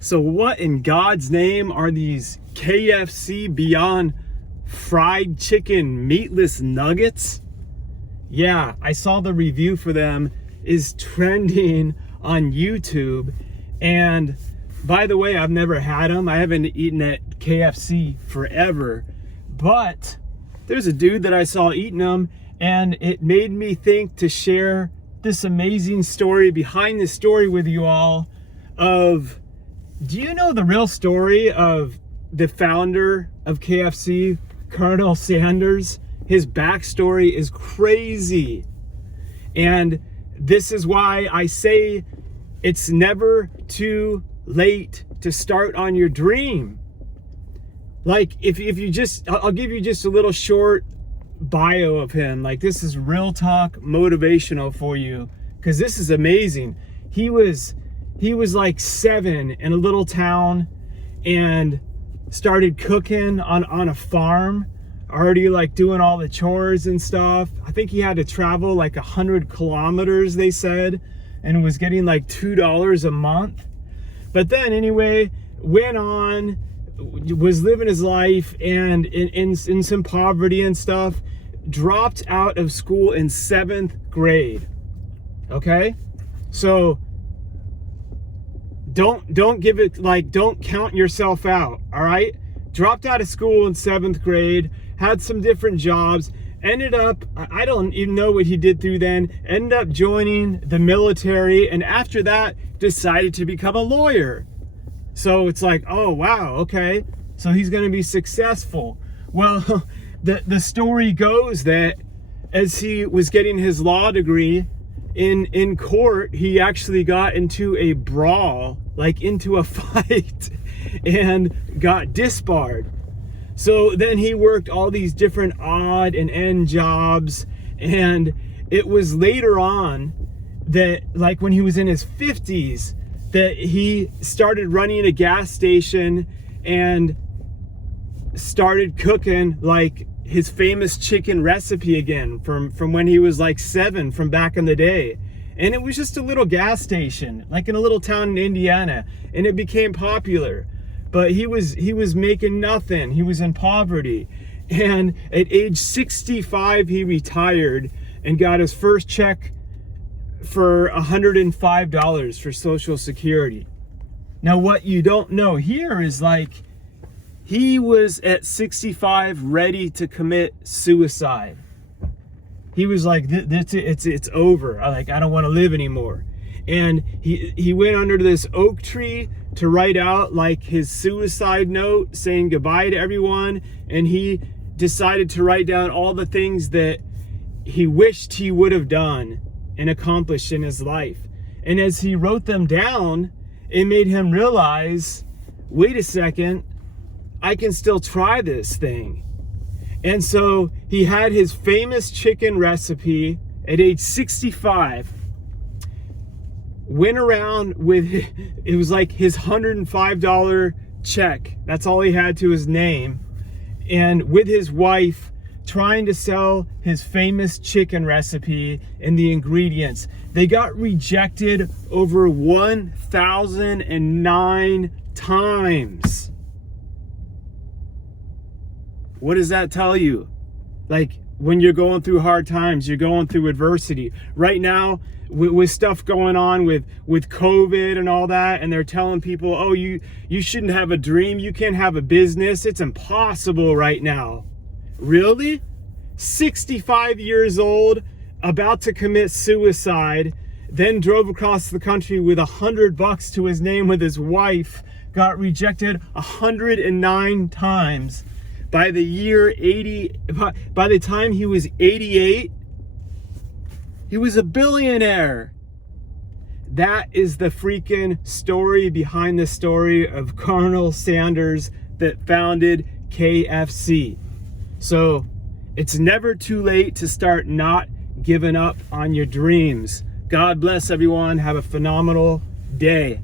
So what in God's name are these KFC Beyond Fried Chicken Meatless Nuggets? Yeah, I saw the review for them is trending on YouTube. And by the way, I've never had them. I haven't eaten at KFC forever. But there's a dude that I saw eating them, and it made me think to share this amazing story behind the story with you all of, do you know the real story of the founder of KFC, Colonel Sanders? His backstory is crazy. And this is why I say it's never too late to start on your dream. Like, if you just, I'll give you just a little short bio of him. Like, this is real talk motivational for you, because this is amazing. He was like 7 in a little town and started cooking on a farm, already like doing all the chores and stuff. I think he had to travel like 100 kilometers, they said, and was getting like $2 a month. But then anyway, went on, was living his life, and in some poverty and stuff, dropped out of school in 7th grade. Okay? So don't give it, like, don't count yourself out, all right? Dropped out of school in 7th grade, had some different jobs, ended up, I don't even know what he did through then, ended up joining the military, and after that decided to become a lawyer. So it's like, oh wow, okay, so he's going to be successful. Well, the story goes that as he was getting his law degree in court, he actually got into a brawl, like into a fight, and got disbarred. So then he worked all these different odd and end jobs, and it was later on that, like when he was in his 50s, that he started running a gas station and started cooking like his famous chicken recipe again from when he was like 7, from back in the day. And it was just a little gas station, like in a little town in Indiana, and it became popular. But he was making nothing. He was in poverty. And at age 65, he retired and got his first check for $105 for Social Security. Now, what you don't know here is, like, he was at 65 ready to commit suicide. He was like, it's over. Like, I don't want to live anymore. And he went under this oak tree to write out like his suicide note, saying goodbye to everyone. And he decided to write down all the things that he wished he would have done and accomplished in his life. And as he wrote them down, it made him realize, wait a second, I can still try this thing. And so he had his famous chicken recipe at age 65, went around with, it was like his $105 check. That's all he had to his name. And with his wife, trying to sell his famous chicken recipe and the ingredients. They got rejected over 1,009 times. What does that tell you? Like, when you're going through hard times, you're going through adversity. Right now, with stuff going on with COVID and all that, and they're telling people, oh, you shouldn't have a dream, you can't have a business, it's impossible right now. Really? 65 years old, about to commit suicide, then drove across the country with $100 to his name with his wife, got rejected 109 times. By the time he was 88, he was a billionaire. That is the freaking story behind the story of Colonel Sanders that founded KFC. So it's never too late to start not giving up on your dreams. God bless everyone. Have a phenomenal day.